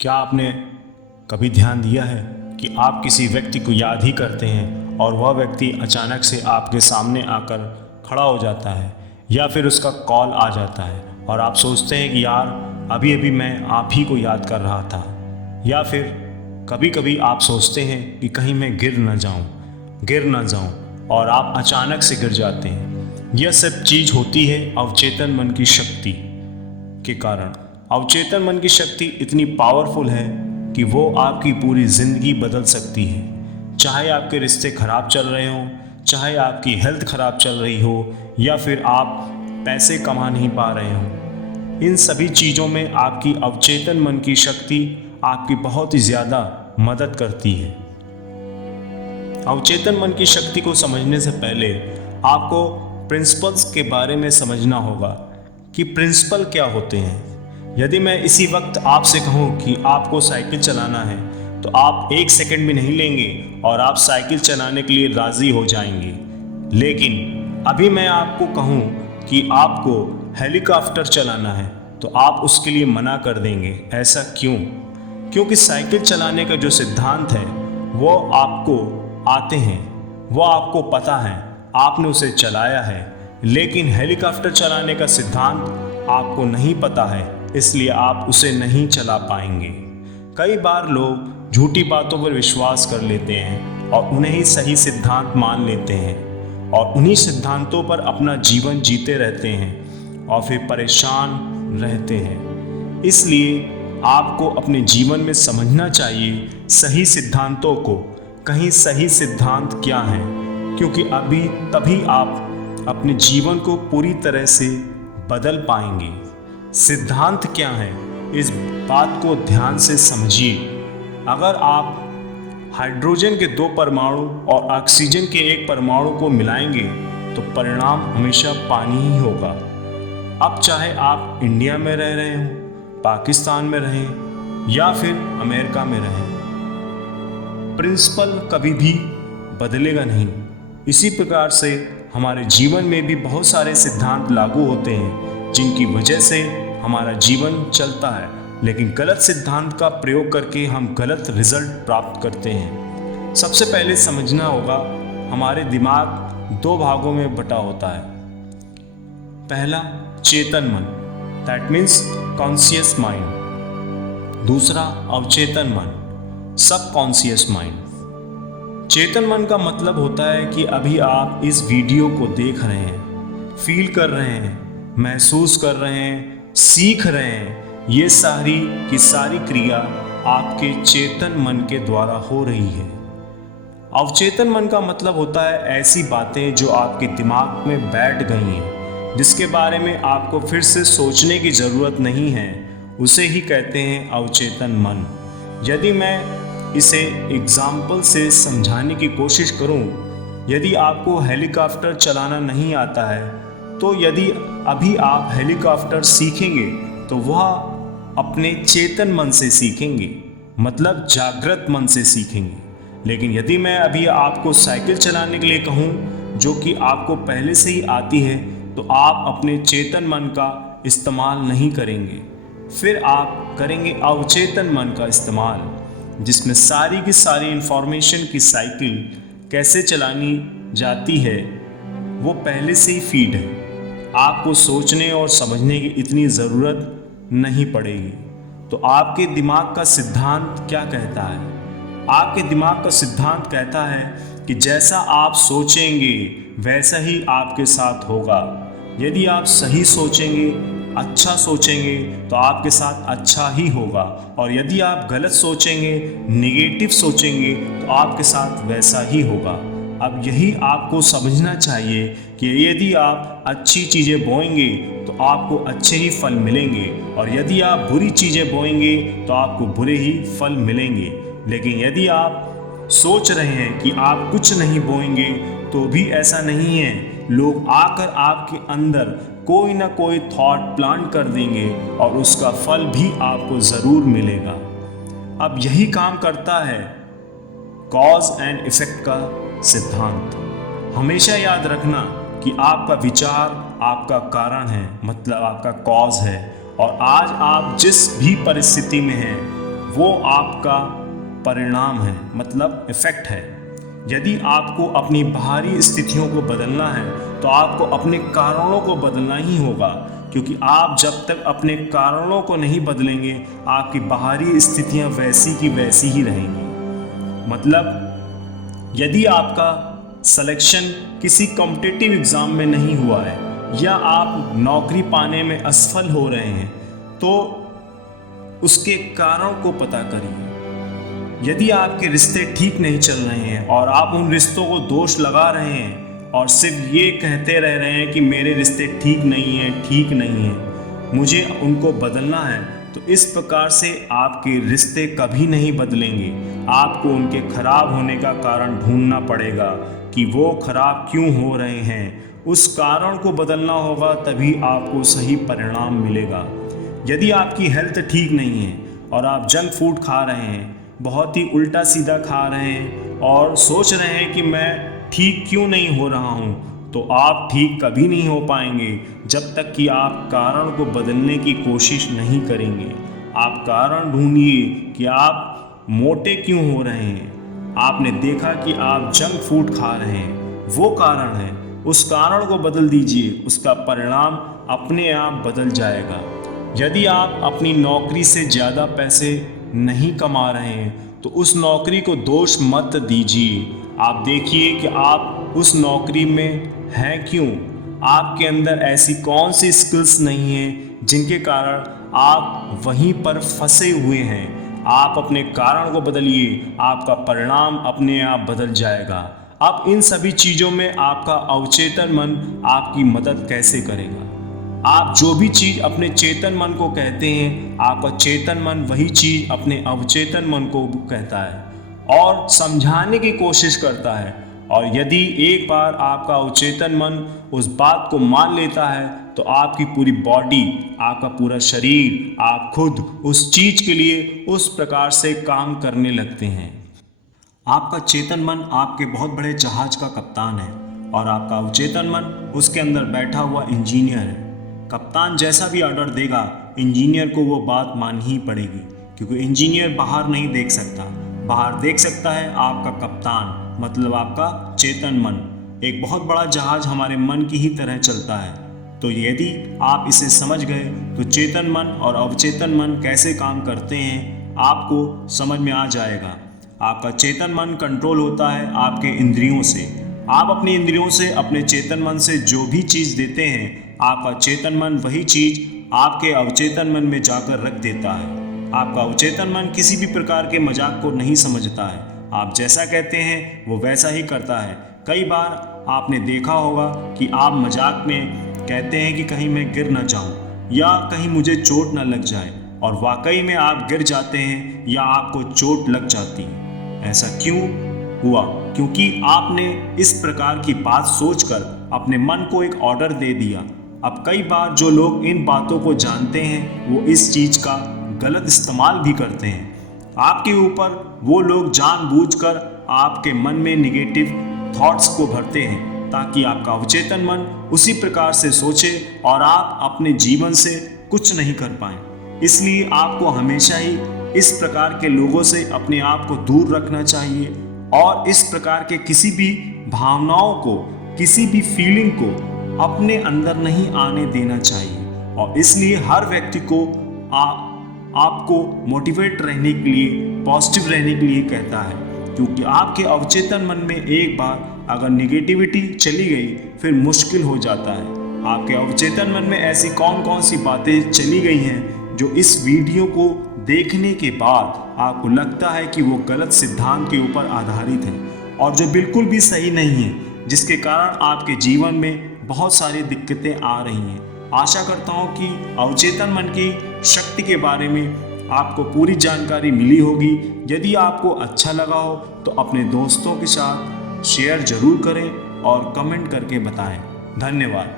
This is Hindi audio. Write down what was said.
क्या आपने कभी ध्यान दिया है कि आप किसी व्यक्ति को याद ही करते हैं और वह व्यक्ति अचानक से आपके सामने आकर खड़ा हो जाता है या फिर उसका कॉल आ जाता है और आप सोचते हैं कि यार अभी अभी मैं आप ही को याद कर रहा था। या फिर कभी कभी आप सोचते हैं कि कहीं मैं गिर न जाऊं और आप अचानक से गिर जाते हैं। यह सब चीज़ होती है अवचेतन मन की शक्ति के कारण। अवचेतन मन की शक्ति इतनी पावरफुल है कि वो आपकी पूरी ज़िंदगी बदल सकती है। चाहे आपके रिश्ते खराब चल रहे हों, चाहे आपकी हेल्थ खराब चल रही हो या फिर आप पैसे कमा नहीं पा रहे हों, इन सभी चीज़ों में आपकी अवचेतन मन की शक्ति आपकी बहुत ही ज़्यादा मदद करती है। अवचेतन मन की शक्ति को समझने से पहले आपको प्रिंसिपल्स के बारे में समझना होगा कि प्रिंसिपल क्या होते हैं। यदि मैं इसी वक्त आपसे कहूं कि आपको साइकिल चलाना है तो आप 1 सेकंड भी नहीं लेंगे और आप साइकिल चलाने के लिए राज़ी हो जाएंगे। लेकिन अभी मैं आपको कहूं कि आपको हेलीकॉप्टर चलाना है तो आप उसके लिए मना कर देंगे। ऐसा क्यों? क्योंकि साइकिल चलाने का जो सिद्धांत है वो आपको आते हैं, वो आपको पता है, आपने उसे चलाया है। लेकिन हेलीकॉप्टर चलाने का सिद्धांत आपको नहीं पता है, इसलिए आप उसे नहीं चला पाएंगे। कई बार लोग झूठी बातों पर विश्वास कर लेते हैं और उन्हें ही सही सिद्धांत मान लेते हैं और उन्हीं सिद्धांतों पर अपना जीवन जीते रहते हैं और फिर परेशान रहते हैं। इसलिए आपको अपने जीवन में समझना चाहिए सही सिद्धांतों को। कहीं सही सिद्धांत क्या है, क्योंकि अभी तभी आप अपने जीवन को पूरी तरह से बदल पाएंगे। सिद्धांत क्या है, इस बात को ध्यान से समझिए। अगर आप हाइड्रोजन के 2 परमाणु और ऑक्सीजन के 1 परमाणु को मिलाएंगे तो परिणाम हमेशा पानी ही होगा। अब चाहे आप इंडिया में रह रहे हों, पाकिस्तान में रहें या फिर अमेरिका में रहें, प्रिंसिपल कभी भी बदलेगा नहीं। इसी प्रकार से हमारे जीवन में भी बहुत सारे सिद्धांत लागू होते हैं जिनकी वजह से हमारा जीवन चलता है, लेकिन गलत सिद्धांत का प्रयोग करके हम गलत रिजल्ट प्राप्त करते हैं। सबसे पहले समझना होगा हमारे दिमाग 2 भागों में बटा होता है। पहला चेतन मन, दैट मीन्स कॉन्शियस माइंड। दूसरा अवचेतन मन, सब कॉन्शियस माइंड। चेतन मन का मतलब होता है कि अभी आप इस वीडियो को देख रहे हैं, फील कर रहे हैं, महसूस कर रहे हैं, सीख रहे हैं। ये सारी की सारी क्रिया आपके चेतन मन के द्वारा हो रही है। अवचेतन मन का मतलब होता है ऐसी बातें जो आपके दिमाग में बैठ गई हैं, जिसके बारे में आपको फिर से सोचने की ज़रूरत नहीं है, उसे ही कहते हैं अवचेतन मन। यदि मैं इसे एग्जाम्पल से समझाने की कोशिश करूं, यदि आपको हेलीकॉप्टर चलाना नहीं आता है तो यदि अभी आप हेलीकॉप्टर सीखेंगे तो वह अपने चेतन मन से सीखेंगे, मतलब जागृत मन से सीखेंगे। लेकिन यदि मैं अभी आपको साइकिल चलाने के लिए कहूँ जो कि आपको पहले से ही आती है तो आप अपने चेतन मन का इस्तेमाल नहीं करेंगे, फिर आप करेंगे अवचेतन मन का इस्तेमाल, जिसमें सारी की सारी इंफॉर्मेशन की साइकिल कैसे चलानी जाती है वो पहले से ही फीड है। आपको सोचने और समझने की इतनी ज़रूरत नहीं पड़ेगी। तो आपके दिमाग का सिद्धांत क्या कहता है? आपके दिमाग का सिद्धांत कहता है कि जैसा आप सोचेंगे वैसा ही आपके साथ होगा। यदि आप सही सोचेंगे, अच्छा सोचेंगे तो आपके साथ अच्छा ही होगा, और यदि आप गलत सोचेंगे, नेगेटिव सोचेंगे तो आपके साथ वैसा ही होगा। अब यही आपको समझना चाहिए कि यदि आप अच्छी चीज़ें बोएंगे तो आपको अच्छे ही फल मिलेंगे, और यदि आप बुरी चीज़ें बोएंगे तो आपको बुरे ही फल मिलेंगे। लेकिन यदि आप सोच रहे हैं कि आप कुछ नहीं बोएंगे तो भी ऐसा नहीं है, लोग आकर आपके अंदर कोई ना कोई थॉट प्लांट कर देंगे और उसका फल भी आपको ज़रूर मिलेगा। अब यही काम करता है कॉज एंड इफेक्ट का सिद्धांत। हमेशा याद रखना कि आपका विचार आपका कारण है, मतलब आपका कॉज है, और आज आप जिस भी परिस्थिति में हैं वो आपका परिणाम है, मतलब इफेक्ट है। यदि आपको अपनी बाहरी स्थितियों को बदलना है तो आपको अपने कारणों को बदलना ही होगा, क्योंकि आप जब तक अपने कारणों को नहीं बदलेंगे आपकी बाहरी स्थितियां वैसी की वैसी ही रहेंगी। मतलब यदि आपका सिलेक्शन किसी कॉम्पिटिटिव एग्ज़ाम में नहीं हुआ है या आप नौकरी पाने में असफल हो रहे हैं तो उसके कारण को पता करिए। यदि आपके रिश्ते ठीक नहीं चल रहे हैं और आप उन रिश्तों को दोष लगा रहे हैं और सिर्फ ये कहते रह रहे हैं कि मेरे रिश्ते ठीक नहीं हैं, मुझे उनको बदलना है, तो इस प्रकार से आपके रिश्ते कभी नहीं बदलेंगे। आपको उनके खराब होने का कारण ढूंढना पड़ेगा कि वो खराब क्यों हो रहे हैं। उस कारण को बदलना होगा, तभी आपको सही परिणाम मिलेगा। यदि आपकी हेल्थ ठीक नहीं है और आप जंक फूड खा रहे हैं, बहुत ही उल्टा सीधा खा रहे हैं और सोच रहे हैं कि मैं ठीक क्यों नहीं हो रहा हूँ, तो आप ठीक कभी नहीं हो पाएंगे जब तक कि आप कारण को बदलने की कोशिश नहीं करेंगे। आप कारण ढूंढिए कि आप मोटे क्यों हो रहे हैं। आपने देखा कि आप जंक फूड खा रहे हैं, वो कारण है। उस कारण को बदल दीजिए, उसका परिणाम अपने आप बदल जाएगा। यदि आप अपनी नौकरी से ज़्यादा पैसे नहीं कमा रहे हैं तो उस नौकरी को दोष मत दीजिए। आप देखिए कि आप उस नौकरी में हैं क्यों। आपके अंदर ऐसी कौन सी स्किल्स नहीं हैं जिनके कारण आप वहीं पर फंसे हुए हैं। आप अपने कारण को बदलिए, आपका परिणाम अपने आप बदल जाएगा। अब इन सभी चीज़ों में आपका अवचेतन मन आपकी मदद कैसे करेगा। आप जो भी चीज़ अपने चेतन मन को कहते हैं, आपका चेतन मन वही चीज़ अपने अवचेतन मन को कहता है और समझाने की कोशिश करता है। और यदि एक बार आपका अवचेतन मन उस बात को मान लेता है तो आपकी पूरी बॉडी, आपका पूरा शरीर, आप खुद उस चीज़ के लिए उस प्रकार से काम करने लगते हैं। आपका चेतन मन आपके बहुत बड़े जहाज का कप्तान है और आपका अवचेतन मन उसके अंदर बैठा हुआ इंजीनियर है। कप्तान जैसा भी ऑर्डर देगा, इंजीनियर को वो बात माननी ही पड़ेगी, क्योंकि इंजीनियर बाहर नहीं देख सकता। बाहर देख सकता है आपका कप्तान, मतलब आपका चेतन मन। एक बहुत बड़ा जहाज हमारे मन की ही तरह चलता है। तो यदि आप इसे समझ गए तो चेतन मन और अवचेतन मन कैसे काम करते हैं आपको समझ में आ जाएगा। आपका चेतन मन कंट्रोल होता है आपके इंद्रियों से। आप अपनी इंद्रियों से, अपने चेतन मन से जो भी चीज़ देते हैं, आपका चेतन मन वही चीज़ आपके अवचेतन मन में जाकर रख देता है। आपका अवचेतन मन किसी भी प्रकार के मजाक को नहीं समझता है। आप जैसा कहते हैं वो वैसा ही करता है। कई बार आपने देखा होगा कि आप मजाक में कहते हैं कि कहीं मैं गिर ना जाऊं या कहीं मुझे चोट ना लग जाए, और वाकई में आप गिर जाते हैं या आपको चोट लग जाती है। ऐसा क्यों हुआ? क्योंकि आपने इस प्रकार की बात सोचकर अपने मन को एक ऑर्डर दे दिया। अब कई बार जो लोग इन बातों को जानते हैं वो इस चीज़ का गलत इस्तेमाल भी करते हैं। आपके ऊपर वो लोग जानबूझकर आपके मन में निगेटिव थॉट्स को भरते हैं ताकि आपका अवचेतन मन उसी प्रकार से सोचे और आप अपने जीवन से कुछ नहीं कर पाएं। इसलिए आपको हमेशा ही इस प्रकार के लोगों से अपने आप को दूर रखना चाहिए और इस प्रकार के किसी भी भावनाओं को, किसी भी फीलिंग को अपने अंदर नहीं आने देना चाहिए। और इसलिए हर व्यक्ति को आपको मोटिवेट रहने के लिए, पॉजिटिव रहने के लिए कहता है, क्योंकि आपके अवचेतन मन में एक बार अगर निगेटिविटी चली गई फिर मुश्किल हो जाता है। आपके अवचेतन मन में ऐसी कौन कौन सी बातें चली गई हैं जो इस वीडियो को देखने के बाद आपको लगता है कि वो गलत सिद्धांत के ऊपर आधारित है और जो बिल्कुल भी सही नहीं है, जिसके कारण आपके जीवन में बहुत सारी दिक्कतें आ रही हैं। आशा करता हूँ कि अवचेतन मन की शक्ति के बारे में आपको पूरी जानकारी मिली होगी। यदि आपको अच्छा लगा हो तो अपने दोस्तों के साथ शेयर जरूर करें और कमेंट करके बताएं। धन्यवाद।